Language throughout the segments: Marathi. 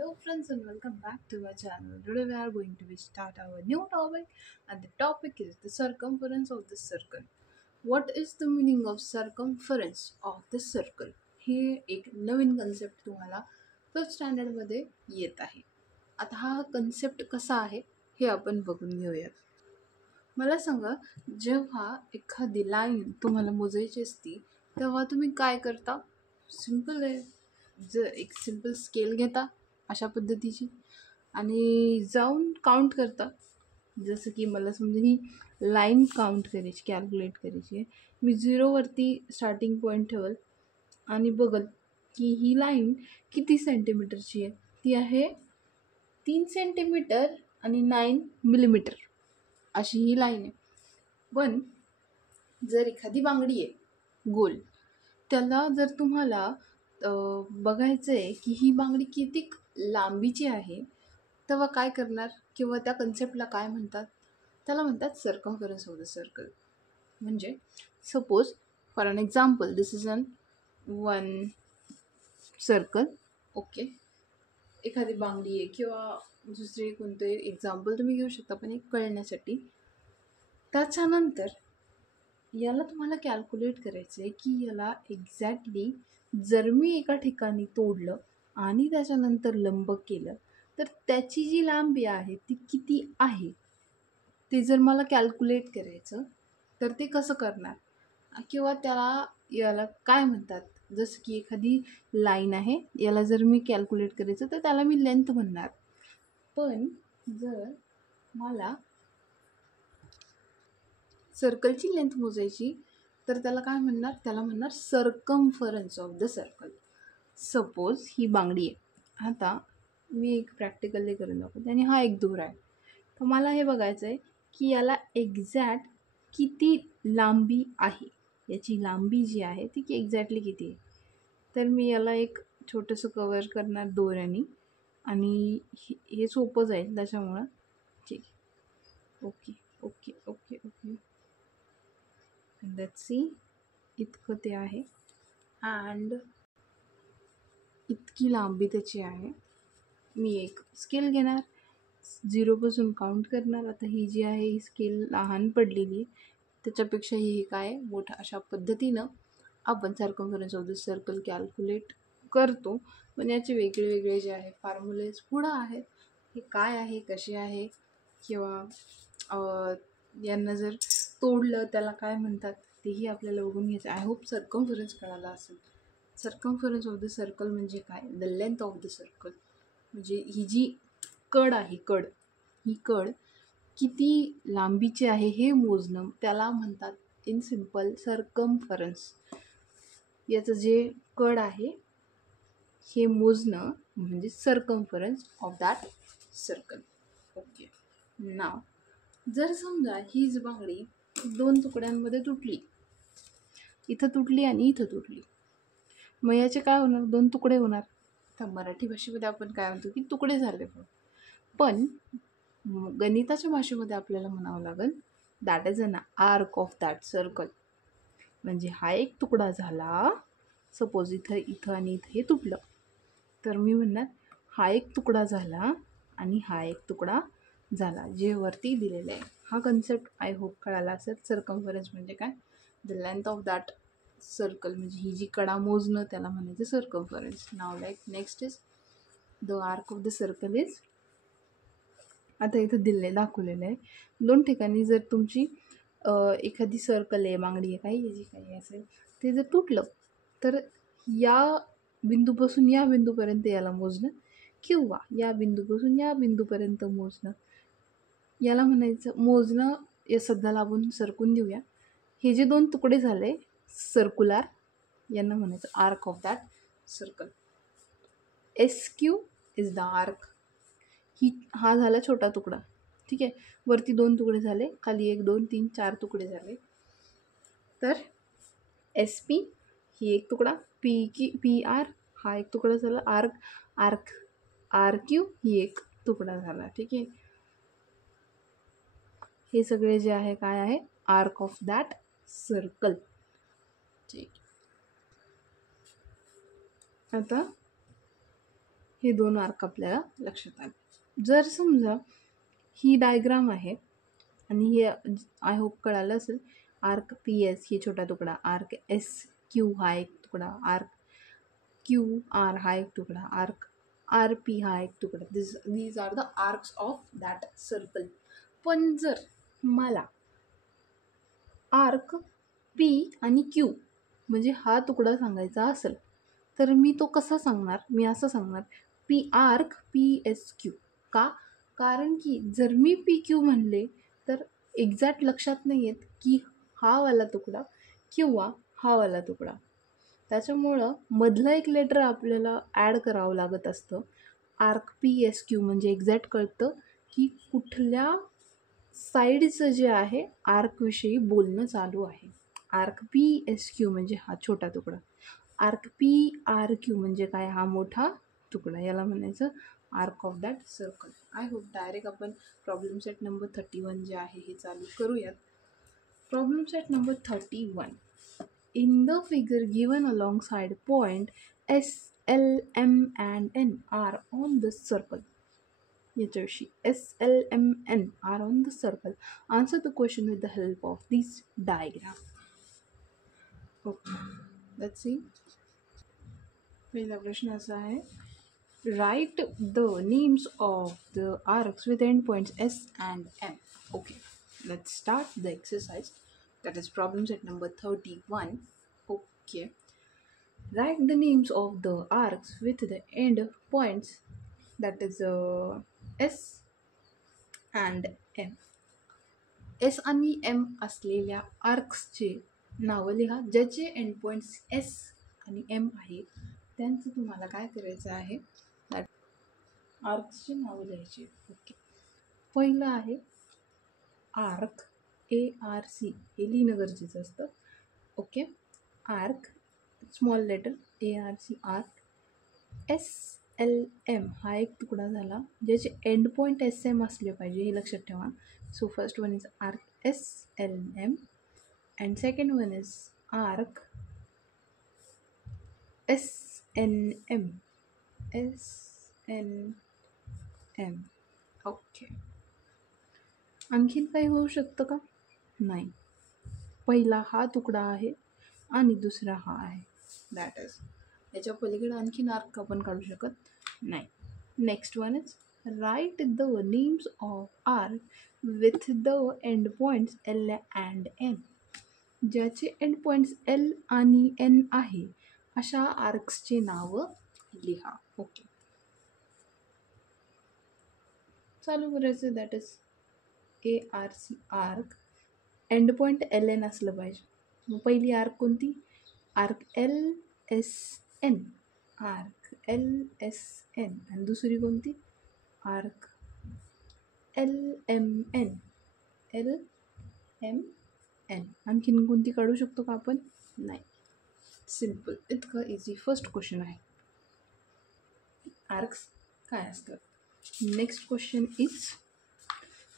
Hello friends and welcome back to our channel. Today we are going to start our new topic and the topic is the circumference of the circle. What is the meaning of circumference of the circle? हे एक नवीन कन्सेप्ट तुम्हाला फर्स्ट स्टँडर्डमध्ये येत आहे. आता हा कन्सेप्ट कसा आहे हे आपण बघून घेऊयात. मला सांगा, जेव्हा एखादी लाईन तुम्हाला मोजायची असती तेव्हा तुम्ही काय करता? सिंपल आहे. जर एक सिंपल स्केल घेता अशा पद्धतीची आणि जाऊन काउंट करता. जसं की मला समजा ही लाईन काउंट करायची, कॅल्क्युलेट करायची आहे. मी 0वरती स्टार्टिंग पॉईंट ठेवल आणि बघल की ही लाईन किती सेंटीमीटरची आहे. ती आहे 3 सेंटीमीटर आणि 9 मिलीमीटर अशी ही लाईन आहे. पण जर एखादी बांगडी आहे गोल, त्याला जर तुम्हाला बघायचं आहे की ही बांगडी किती लांबीची आहे, तेव्हा काय करणार किंवा त्या कन्सेप्टला काय म्हणतात? त्याला म्हणतात सर्कम्फरन्स ऑफ द सर्कल. म्हणजे suppose for an example this is an one circle. Okay, एखादी बांगडी आहे किंवा दुसरे कोणते एक्झाम्पल तुम्ही घेऊ शकता, पण एक कळण्यासाठी. त्याच्यानंतर याला तुम्हाला कॅल्क्युलेट करायचं आहे की याला एक्झॅक्टली जर मी एका ठिकाणी तोडलं आणि त्याच्यानंतर लंब केलं तर त्याची जी लांबी आहे ती किती आहे ते जर मला कॅल्क्युलेट करायचं तर ते कसं करणार किंवा याला काय म्हणतात? जसं की एखादी लाईन आहे, याला जर मी कॅल्क्युलेट करायचं तर त्याला मी लेंथ म्हणणार. पण जर मला सर्कलची लेंथ मोजायची तर त्याला काय म्हणणार? त्याला म्हणणार circumference of the circle. Suppose ही बांगडी आहे. आता मी एक प्रॅक्टिकली करून दाखवते आणि हा एक दोरा आहे. तर मला हे बघायचं आहे की याला एक्झॅक्ट किती लांबी आहे, याची लांबी जी आहे ती एक्झॅक्टली किती आहे. तर मी याला एक छोटंसं कवर करणार दोऱ्याने आणि हे सोपं जाईल त्याच्यामुळं. ठीक, okay okay okay okay. Let's see, इतकं ते आहे अँड इतकी लांबी त्याची आहे. मी एक स्केल घेणार, 0पासून काउंट करणार. आता ही जी आहे ही स्केल लहान पडलेली, त्याच्यापेक्षा ही काय मोठं. अशा पद्धतीनं आपण circumference of the circle calculate करतो. पण याचे वेगळे वेगळे जे आहे फॉर्म्युलेज पुढं आहेत. हे काय आहे, कसे आहे, किंवा यांना जर तोडलं त्याला काय म्हणतात तेही आपल्याला बघून घ्यायचं. आय होप सर्कम्फरन्स कळाला असेल. सर्कम्फरन्स ऑफ द सर्कल म्हणजे काय? The length of the circle. म्हणजे ही जी कड आहे, ही कड किती लांबीची आहे हे मोजणं, त्याला म्हणतात इन सिम्पल सर्कम्फरन्स. याचं जे कड आहे हे मोजणं म्हणजे circumference of that circle. Okay, नाव जर समजा हीच बांगडी 2 तुकड्यांमध्ये तुटली, इथं तुटली आणि इथं तुटली, मग याचे काय होणार? 2 तुकडे होणार. तर मराठी भाषेमध्ये आपण काय म्हणतो की तुकडे झाले. पण गणिताच्या भाषेमध्ये आपल्याला म्हणावं लागेल that is an arc of that circle. म्हणजे हा एक तुकडा झाला, सपोज इथं आणि इथं हे तुटलं, तर मी म्हणणार हा एक तुकडा झाला आणि हा एक तुकडा झाला, जे वरती दिलेलं आहे. हा कन्सेप्ट आय होप कळाला असेल. सर्कम्फरन्स म्हणजे काय? The length of that circle. म्हणजे ही जी कडा मोजणं त्याला म्हणायचं circumference. Now like next is the arc of the circle is. आता इथं दाखवलेलं आहे 2 ठिकाणी. जर तुमची एखादी सर्कल आहे, बांगडी आहे, काही असेल, ते जर तुटलं तर या बिंदूपासून या बिंदूपर्यंत याला मोजणं किंवा या बिंदूपासून या बिंदूपर्यंत मोजणं, याला म्हणायचं मोजणं. या शब्दाला आपण सरकून देऊया. हे जे 2 तुकडे झाले सर्क्युलर, यांना म्हणायचं arc of that circle. SQ is the arc. हा झाला छोटा तुकडा, ठीक आहे. वरती 2 तुकडे झाले, खाली 1 2 3 4 तुकडे झाले. तर SP ही एक तुकडा, PR हा एक तुकडा झाला, RQ ही एक तुकडा झाला, ठीक आहे. हे सगळे जे आहे काय आहे? Arc of that circle. ठीक. आता हे 2 आर्क आपल्याला लक्षात आले. जर समजा ही डायग्राम आहे आणि हे आय होप कळालं असेल. आर्क पी एस ही छोटा तुकडा, आर्क एस क्यू हा एक तुकडा, आर्क क्यू आर हा एक तुकडा, आर्क आर पी हा एक तुकडा. These are the arcs of that circle. पण जर मला आर्क पी आणि क्यू म्हणजे हा तुकडा सांगायचा असेल तर मी तो कसा सांगणार? मी असं सांगणार P arc P S Q. का? कारण की जर मी पी क्यू म्हणले तर एक्झॅक्ट लक्षात नाही येत की हा वाला तुकडा किंवा हा वाला तुकडा. त्याच्यामुळं मधलं एक लेटर आपल्याला ॲड करावं लागत असतं. आर्क पी एस क्यू म्हणजे एक्झॅक्ट कळतं की कुठल्या साईडचं जे आहे आर्कविषयी बोलणं चालू आहे. आर्क पी एस क्यू म्हणजे हा छोटा तुकडा, आर्क पी आर क्यू म्हणजे काय? हा मोठा तुकडा. याला म्हणायचं arc of that circle. I hope direct आपण प्रॉब्लेम सेट नंबर 31 जे आहे हे चालू करूयात. Problem set number 31. In the figure given alongside point S, L, M and N are on the circle. याच्याविषयी S, L, M, N are on the circle. Answer the question with the help of this diagram. Okay, let's see. पहिला प्रश्न असा आहे. Write the names of the arcs with endpoints S and M. Okay, let's start the exercise. That is problem set number 31. Okay. Write the names of the arcs with the end points, that is S and M. S आणि M असलेल्या आर्क्सचे नावं लिहा. ज्याचे एंड पॉईंट्स S आणि M आहेत त्यांचं तुम्हाला काय करायचं आहे? आर्क्सची नावं लिहायची. ओके. पहिलं आहे आर्क ARC. हे लिहिणं गरजेचं असतं. Okay. Arc small letter ARC arc. SLM हा एक तुकडा झाला ज्याचे एंड पॉईंट SM असले पाहिजे हे लक्षात ठेवा. So first one is arc SLM and second one is arc SNM. Okay. आणखीन काही होऊ शकतं का? नाही. पहिला हा तुकडा आहे आणि दुसरा हा आहे. That is. याच्या पलीकडे आणखीन आर्क आपण काढू शकत नाही. Next one is write the names of arc with the end points L and N. ज्याचे एंड पॉईंट्स L आणि N आहे अशा आर्क्सचे नावं लिहा. ओके. चालू करायचं. That is ARC arc. End point LN असलं पाहिजे. मग पहिली आर्क कोणती? Arc LSN. Arc LSN. आणि दुसरी कोणती? Arc LMN. LMN. आणखीन कोणती काढू शकतो का आपण? नाही. सिम्पल. इतकं इझी फर्स्ट क्वेश्चन आहे. आर्क्स काय असतात? Next question is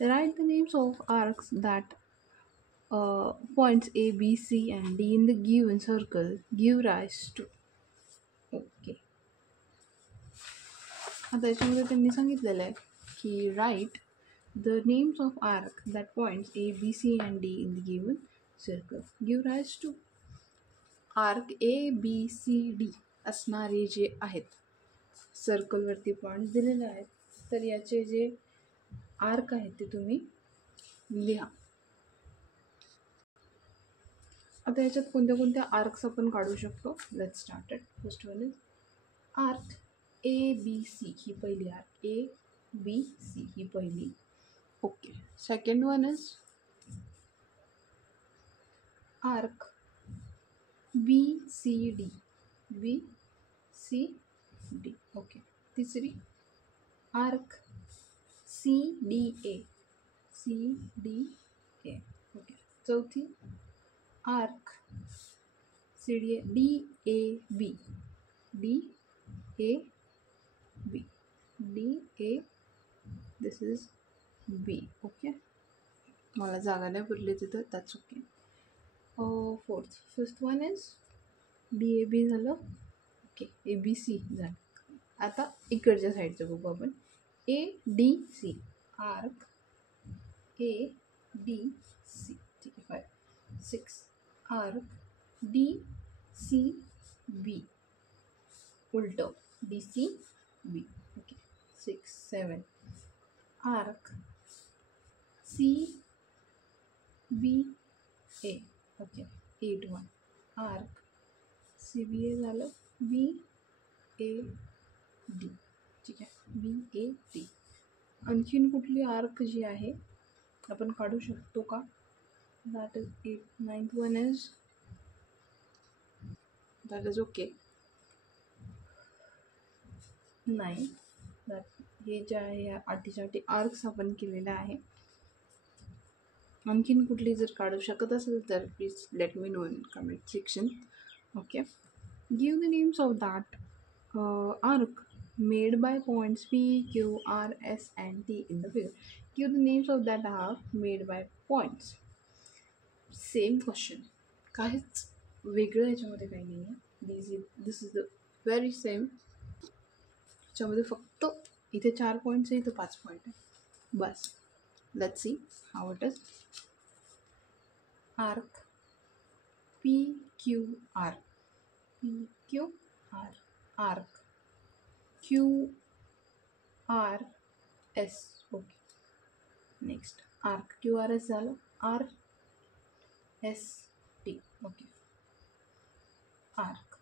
write the names of arcs that points A, B, C and D in the given circle give rise to. Okay. आता याच्यामध्ये त्यांनी सांगितलेलं आहे की write the names of arc that points A, B, C and D in the given circle give rise to. Arc A, B, C, D असणारे जे आहेत सर्कलवरती पॉईंट्स दिलेले आहेत तर याचे जे आर्क आहेत ते तुम्ही लिहा. आता याच्यात कोणत्या कोणत्या आर्क्स आपण काढू शकतो? Let's start it. First one is arc ABC. ही पहिली आर्क ABC ही पहिली. Okay. Second one is arc BCD. Okay. तिसरी आर्क CDA. ओके. चौथी arc CDA DAB. This is B. Okay. मला जागा नाही पुरली तिथं. That's okay. Fifth one is DAB झालं. ओके. ABC झालं. आता इकडच्या साईडचं बघू आपण. ADC आर्क ADC, ठीक आहे. 5 6 आर्क DCB, उलट DCB, okay. 6 7 arc CBA, okay. 8 1 arc CBA झालं BAD, ठीक आहे. BAD. आणखीन कुठली आर्क जी आहे आपण काढू शकतो का? That is 8 9th one is, that is okay. नाही, हे जे आहे या आठीच्या आर्क्स आपण केलेल्या आहे. आणखीन कुठली जर काढू शकत असेल तर please let me know in comment section. Okay. Give the names of that arc made by points P, Q, R, S and T in the figure. Give the names of that arc made by points. Same question, काहीच वेगळं याच्यामध्ये काही नाही आहे. दिस इज द व्हेरी सेम. याच्यामध्ये फक्त इथे 4 पॉईंट्स आहे, इथे 5 पॉईंट आहे बस. Let's see how it is. Arc PQR, PQR, arc QRS, okay. Next arc QRS झालं. RST, okay. आर्क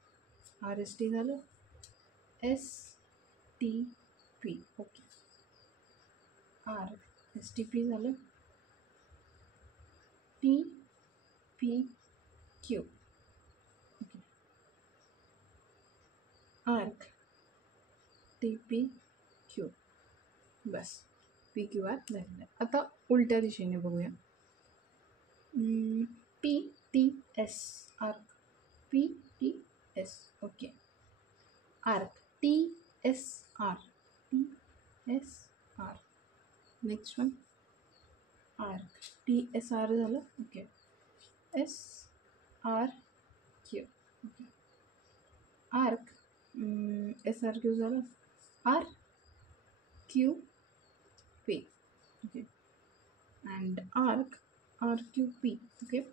RST झालं. STP, okay. आर्क STP झालं. TPQ, okay. आर्क TPQ, बस. PQR झालेलं. आता उलट्या दिशेने बघूया. PTS, arc PTS, okay. Arc TSR, TSR. Next one arc TSR झालं, okay. SRQ, okay. Arc SRQ झालं. RQP, okay. And arc RQP, okay.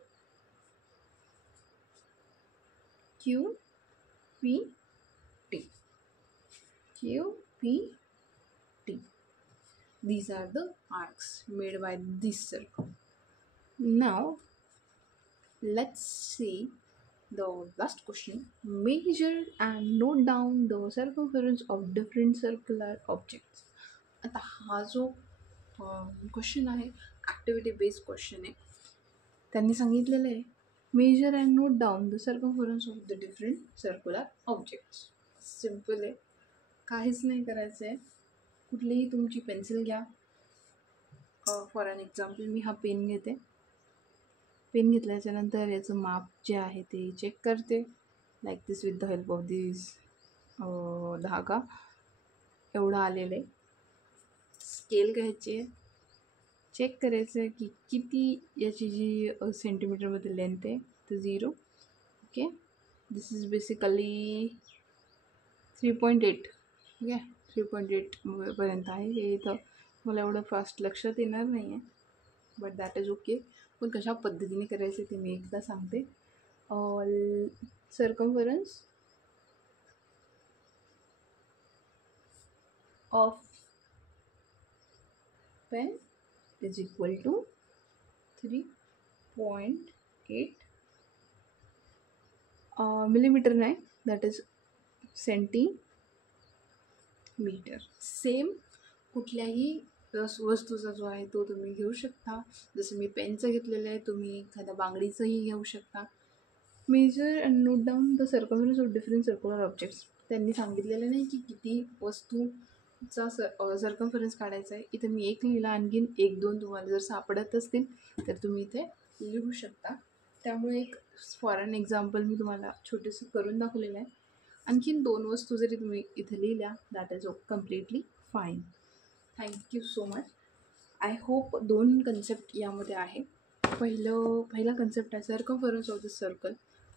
QPT, QPT. These are the arcs made by this circle. Now let's see the last question. Measure and note down the circumference of different circular objects. आता हा जो क्वेश्चन आहे ॲक्टिव्हिटी बेस्ड क्वेश्चन आहे. त्यांनी सांगितलेलं आहे measure and note down the circumference of the different circular objects. Simple आहे, काहीच नाही करायचं आहे. कुठलीही तुमची पेन्सिल घ्या. फॉर ॲन एक्झाम्पल मी हा पेन घेते. पेन घेतल्याच्यानंतर याचं माप जे आहे ते चेक करते. Like this with the help of this धागा एवढं आलेलं आहे. स्केल घ्यायची आहे, चेक करायचं आहे की किती याची जी सेंटीमीटरमध्ये लेंथ आहे ते 0, okay. This is basically 3.8, okay. 3.8 पर्यंत आहे. हे इथं मला एवढं फास्ट लक्षात येणार नाही आहे, बट दॅट इज ओके. पण कशा पद्धतीने करायचे ते मी एकदा सांगते. Circumference of pen is equal to 3.8 millimeter नाही, दॅट इज सेंटीमीटर. सेम कुठल्याही वस्तूचा जो आहे तो तुम्ही घेऊ शकता. जसं मी पेनचं घेतलेलं आहे, तुम्ही एखाद्या बांगडीचंही घेऊ शकता. Measure and note down the circumference of different circular objects. त्यांनी सांगितलेलं नाही की किती वस्तूचा सर्कमफरन्स काढायचा आहे. इथं मी 1 लिहिला, आणखीन 1 2 तुम्हाला जर सापडत असतील तर तुम्ही इथे लिहू शकता. त्यामुळे एक फॉर ॲन एक्झाम्पल मी तुम्हाला छोटेसं करून दाखवलेलं आहे. आणखीन 2 वस्तू जरी तुम्ही इथे लिहिल्या that is completely fine. Thank you so much. I hope 2 concept यामध्ये आहे. पहिला कन्सेप्ट आहे सर्कमफरन्स ऑफ द सर्कल,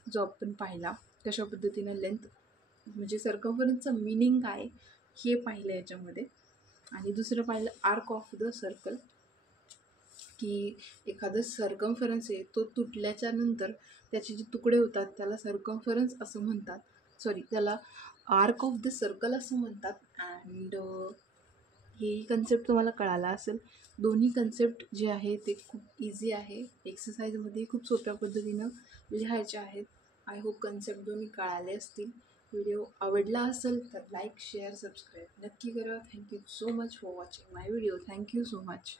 जो आपण पाहिला कशा पद्धतीनं लेंथ म्हणजे सर्कमफरन्सचं मिनिंग काय, हे पाहिलं याच्यामध्ये. आणि दुसरं पाहिलं आर्क ऑफ द सर्कल, की एखादं सर्कम्फरन्स आहे तो तुटल्याच्या नंतर त्याचे जे तुकडे होतात त्याला सर्कम्फरन्स असं म्हणतात, सॉरी त्याला आर्क ऑफ द सर्कल असं म्हणतात. अँड ही कन्सेप्ट तुम्हाला कळाला असेल. दोन्ही कन्सेप्ट जे आहे ते खूप इझी आहे, एक्सरसाइजमध्ये खूप सोप्या पद्धतीनं लिहायचे आहेत. आय होप कन्सेप्ट दोन्ही कळाले असतील. व्हिडिओ आवडला असेल तर लाईक शेअर सबस्क्राईब नक्की करा. Thank you so much for watching my video. Thank you so much.